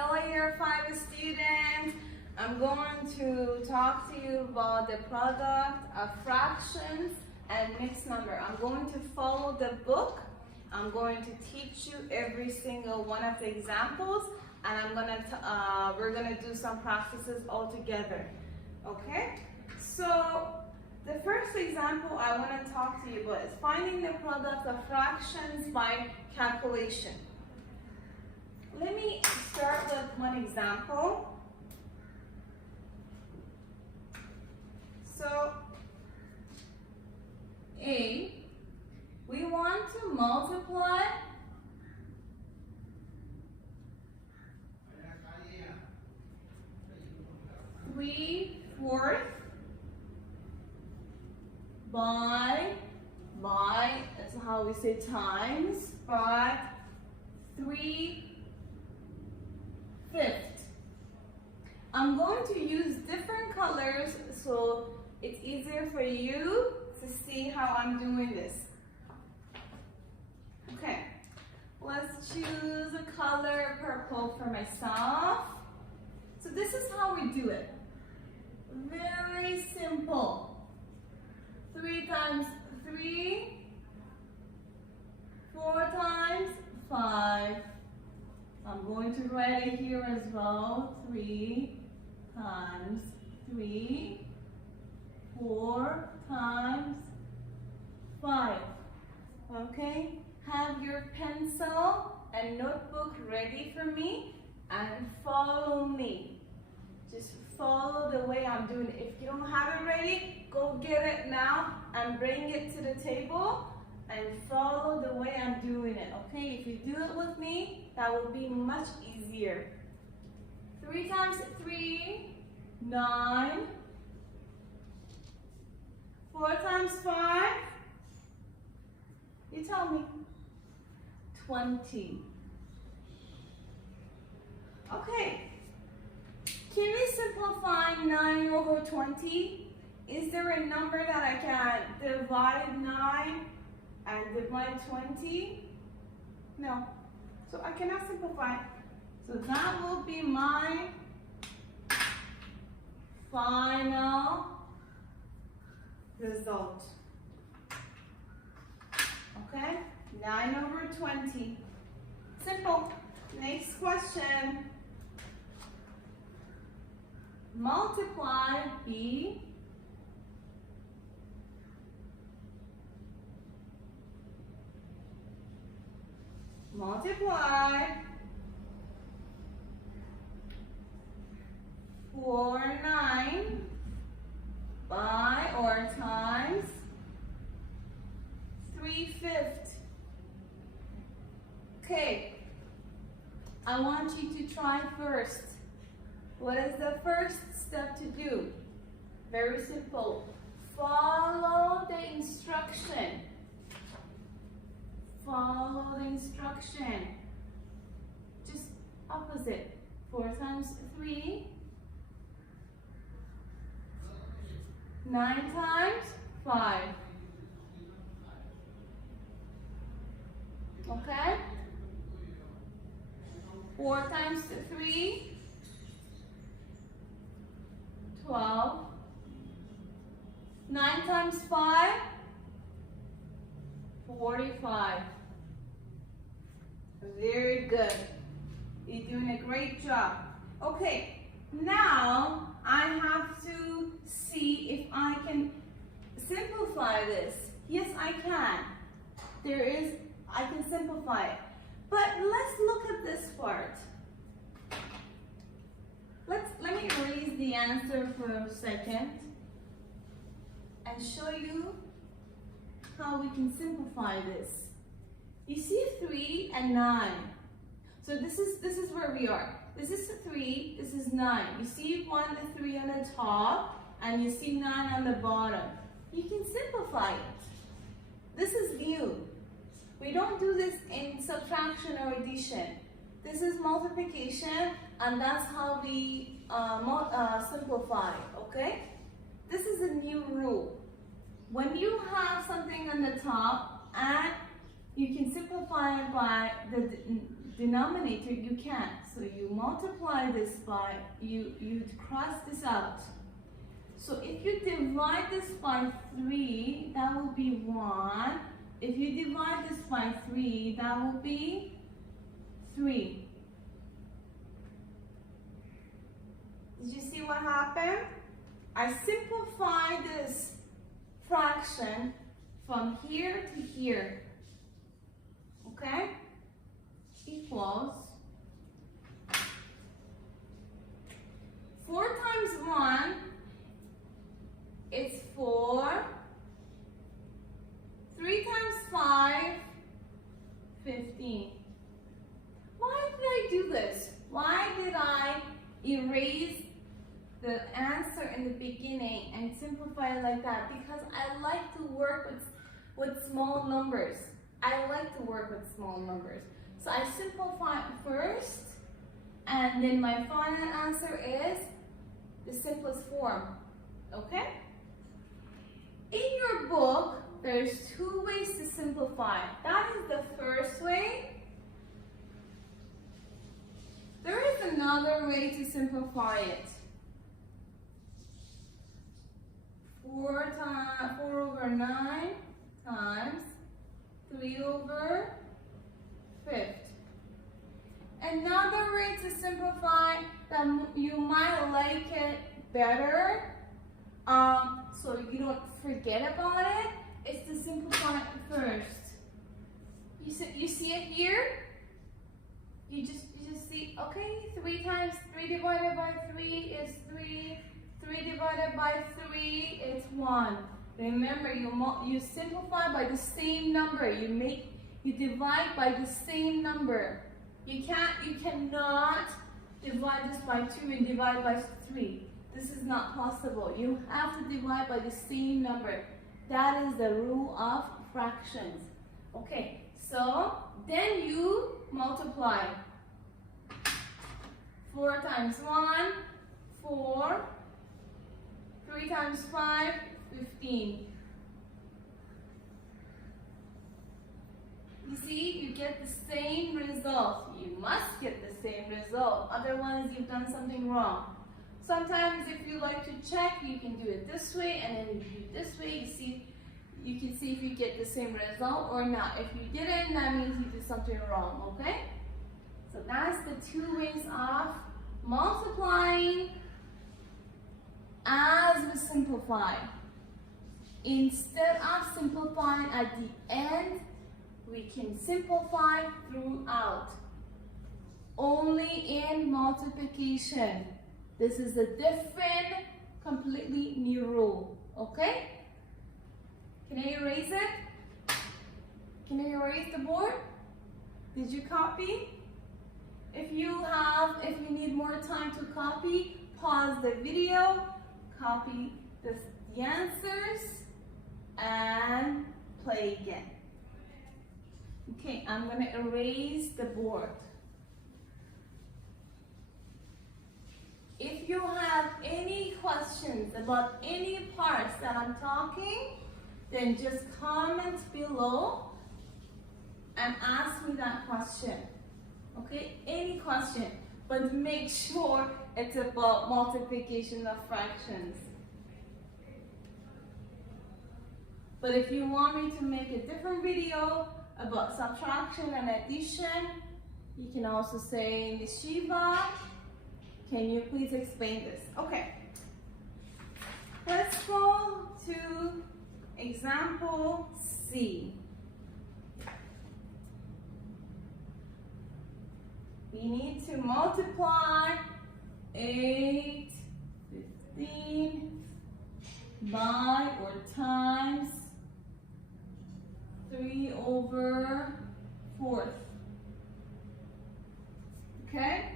Hello, year 5 students. I'm going to talk to you about the product of fractions and mixed number. I'm going to follow the book. I'm going to teach you every single one of the examples, and we're gonna do some practices all together. Okay? So the first example I want to talk to you about is finding the product of fractions by calculation. Let me start with one example. So A, we want to multiply 3/4 by, that's how we say times, by 3/5. I'm going to use different colors so it's easier for you to see how I'm doing this. Okay, let's choose a color purple for myself. So this is how we do it. Very simple. 3 times 3, 4 times 5. I'm going to write it here as well. 3 times 3, 4 times 5. Okay? Have your pencil and notebook ready for me and follow me. Just follow the way I'm doing it. If you don't have it ready, go get it now and bring it to the table and follow the way I'm doing it. Okay? If you do it with me, that will be much easier. 3 times 3, 9. 4 times 5, you tell me, 20. Okay, can we simplify 9 over 20? Is there a number that I can divide 9 and divide 20? No, so I cannot simplify. So that will be my final result. Okay, 9 over 20. Simple. Next question. Multiply B multiply 9 by or times 3/5. Okay, I want you to try first. What is the first step to do? Very simple. Follow the instruction. Follow the instruction. Just opposite. 4 times 3. 9 times 5. Okay? 4 times 3, 12. 9 times 5, 45. Very good. You're doing a great job. Okay, now I have to see if I can simplify this. Yes, I can. I can simplify it. But let's look at this part. Let me erase the answer for a second and show you how we can simplify this. You see 3 and 9. So this is where we are. This is 3, this is 9. You see 3 on the top and you see 9 on the bottom. You can simplify it. This is new. We don't do this in subtraction or addition. This is multiplication, and that's how we simplify, okay? This is a new rule. When you have something on the top and you can simplify it by denominator, you can't. So you multiply this by, you cross this out. So if you divide this by 3, that will be 1. If you divide this by 3, that will be 3. Did you see what happened? I simplified this fraction from here to here. Okay? Equals 4 times 1, it's 4. 3 times 5, 15. Why did I do this? Why did I erase the answer in the beginning and simplify it like that? Because I like to work with small numbers. I like to work with small numbers. So I simplify first, and then my final answer is the simplest form. Okay? In your book, there's 2 ways to simplify. That is the first way. There is another way to simplify it. 4 over 9 times 3 over 5. Another way to simplify that you might like it better, so you don't forget about it, is to simplify it first. You see it here? You just see, okay, 3 divided by 3 is 3. 3 divided by 3 is 1. Remember, you simplify by the same number. You divide by the same number. You cannot divide this by 2 and divide by 3. This is not possible. You have to divide by the same number. That is the rule of fractions. Okay, so then you multiply. 4 times 1, 4. 3 times 5, 15. You see, you get the same result. You must get the same result. Otherwise, you've done something wrong. Sometimes, if you like to check, you can do it this way, and then you do it this way. You can see if you get the same result or not. If you didn't, that means you did something wrong, okay? So that's the 2 ways of multiplying as we simplify. Instead of simplifying at the end, we can simplify throughout. Only in multiplication. This is a different, completely new rule. Okay? Can I erase it? Can I erase the board? Did you copy? If you need more time to copy, pause the video, copy the answers, and play again. Okay, I'm going to erase the board. If you have any questions about any parts that I'm talking, then just comment below and ask me that question. Okay, any question, but make sure it's about multiplication of fractions. But if you want me to make a different video about subtraction and addition, you can also say, Ms. Shiva, can you please explain this? Okay, let's go to example C. We need to multiply 8, 15 by or times 3 over 4th. Okay?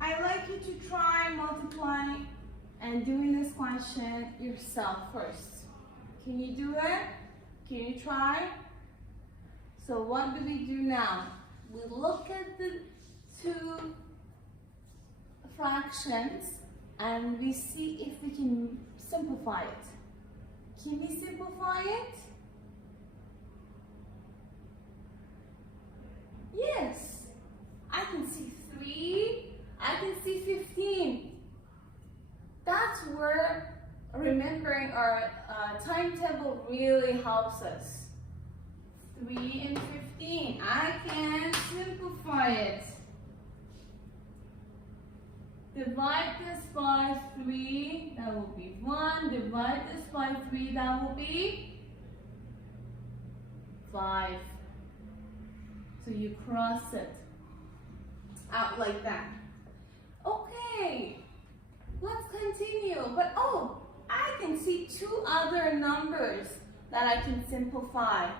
I'd like you to try multiplying and doing this question yourself first. Can you do it? Can you try? So what do we do now? We look at the 2 fractions and we see if we can simplify it. Can we simplify it? timetable really helps us. 3 and 15. I can simplify it. Divide this by 3, that will be 1. Divide this by 3, that will be 5. So you cross it out like that. Okay, let's continue. But oh, I can see 2 other numbers that I can simplify.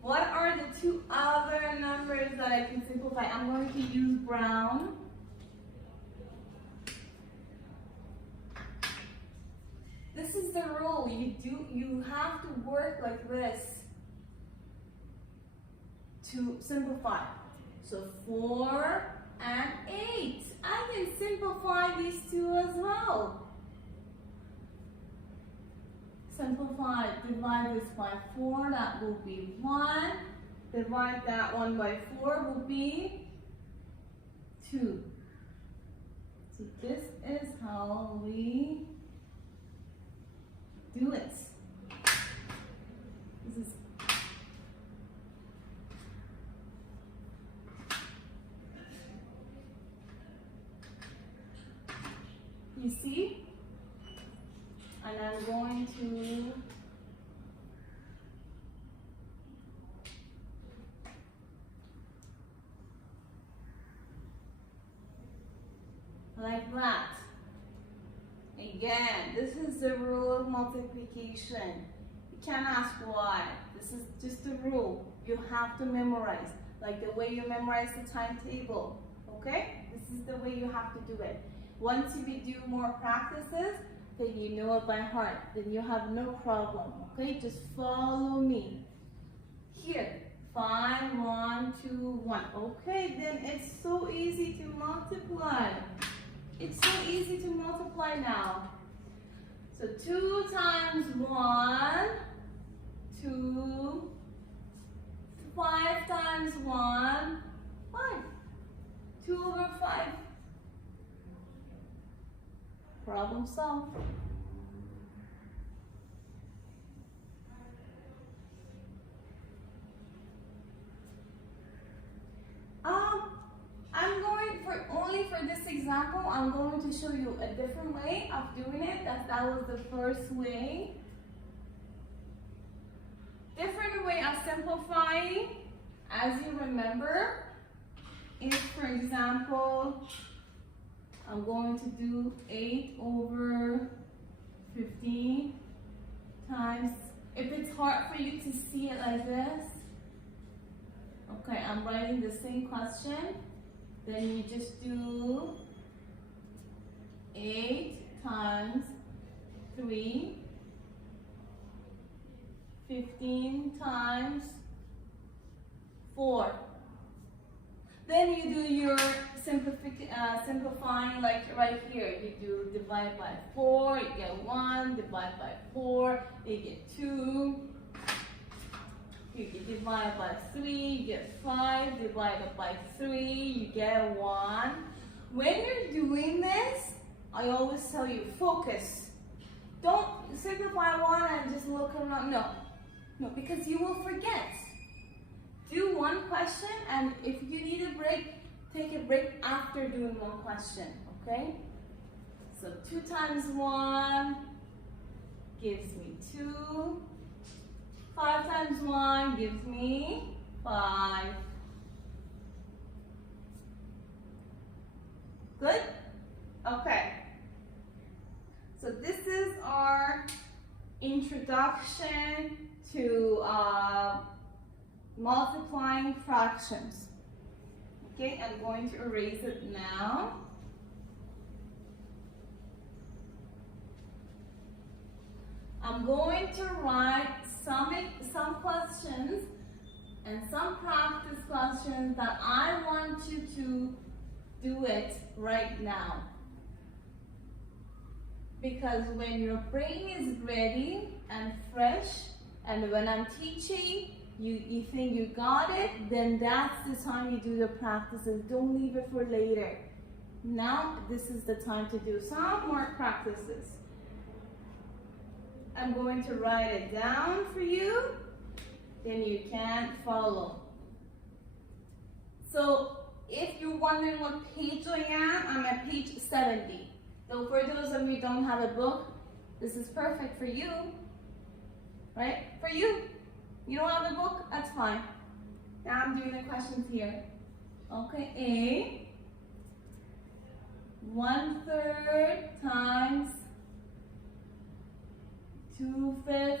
What are the 2 other numbers that I can simplify? I'm going to use brown. This is the rule. You have to work like this to simplify. So 4 and 8. I can simplify these 2 as well. Simplify, divide this by 4, that will be 1. Divide that one by 4 will be 2. So this is how we do it. This is you see? And I'm going to like that. Again, this is the rule of multiplication. You can't ask why. This is just a rule. You have to memorize, like the way you memorize the timetable. Okay? This is the way you have to do it. Once you do more practices, then you know it by heart. Then you have no problem. Okay? Just follow me. Here, 5, 1, 2, 1. Okay, then it's so easy to multiply. It's so easy to multiply now. So 2 times 1, 2, 5 times 1, 5. 2 over 5. Problem solved. I'm going only for this example, I'm going to show you a different way of doing it. That was the first way. Different way of simplifying, as you remember, is, for example, I'm going to do 8 over 15 times, if it's hard for you to see it like this, okay, I'm writing the same question, then you just do 8 times 3, 15 times 4. Then you do your simplifying, like right here. You do divide by 4, you get 1. Divide by 4, you get 2. You divide by 3, you get 5. Divided by 3, you get 1. When you're doing this, I always tell you, focus. Don't simplify one and just look around. No, because you will forget. Do one question, and if you need a break, take a break after doing one question, okay? So 2 times 1 gives me 2. 5 times 1 gives me 5. Good? Okay. So this is our introduction to multiplying fractions. Okay, I'm going to erase it now. I'm going to write some questions and some practice questions that I want you to do it right now. Because when your brain is ready and fresh, and when I'm teaching, you think you got it, then that's the time you do the practices. Don't leave it for later. Now, this is the time to do some more practices. I'm going to write it down for you, then you can follow. So if you're wondering what page I am, I'm at page 70. So for those of you who don't have a book, this is perfect for you, right? For you. You don't have a book? That's fine. Now I'm doing the questions here. Okay, A. 1/3 times 2/5.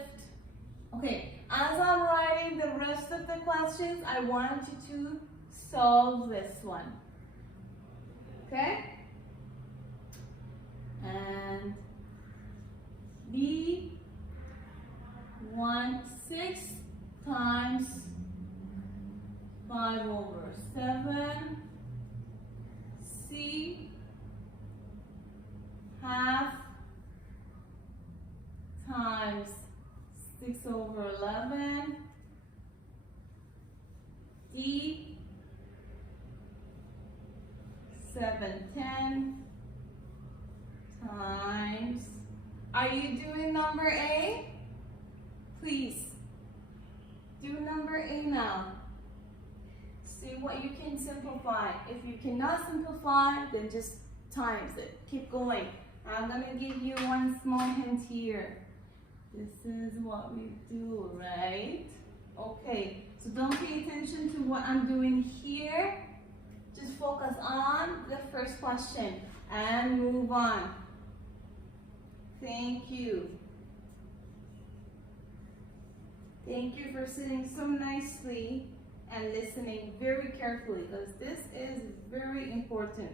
Okay, as I'm writing the rest of the questions, I want you to solve this one. Okay? And B, 1/6 times 5/7. C, 1/2 times 6/11. D, 7/10 times. Are you doing number A? Please do number A now. See what you can simplify. If you cannot simplify, then just times it. Keep going. I'm going to give you one small hint here. This is what we do, right? Okay, so don't pay attention to what I'm doing here. Just focus on the first question and move on. Thank you. Thank you for sitting so nicely and listening very carefully, because this is very important.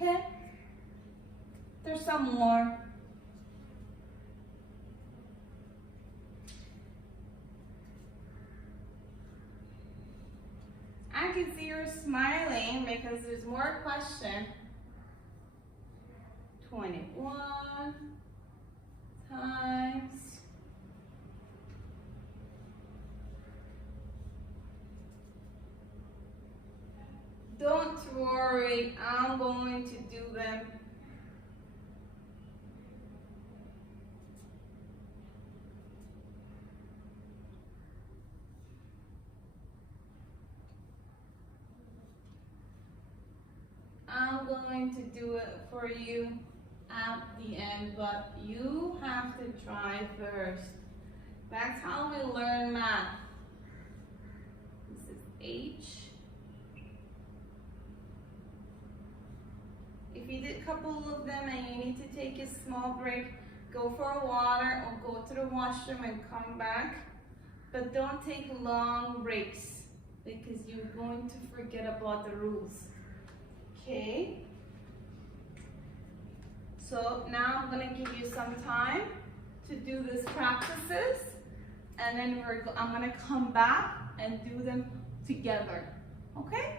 Okay, there's some more. I can see you're smiling because there's more question. 21 times 2. Don't worry, I'm going to do them. I'm going to do it for you at the end, but you have to try first. That's how we learn math. This is H. If you did a couple of them and you need to take a small break, go for water or go to the washroom and come back. But don't take long breaks because you're going to forget about the rules. Okay? So now I'm going to give you some time to do these practices, and then I'm going to come back and do them together. Okay?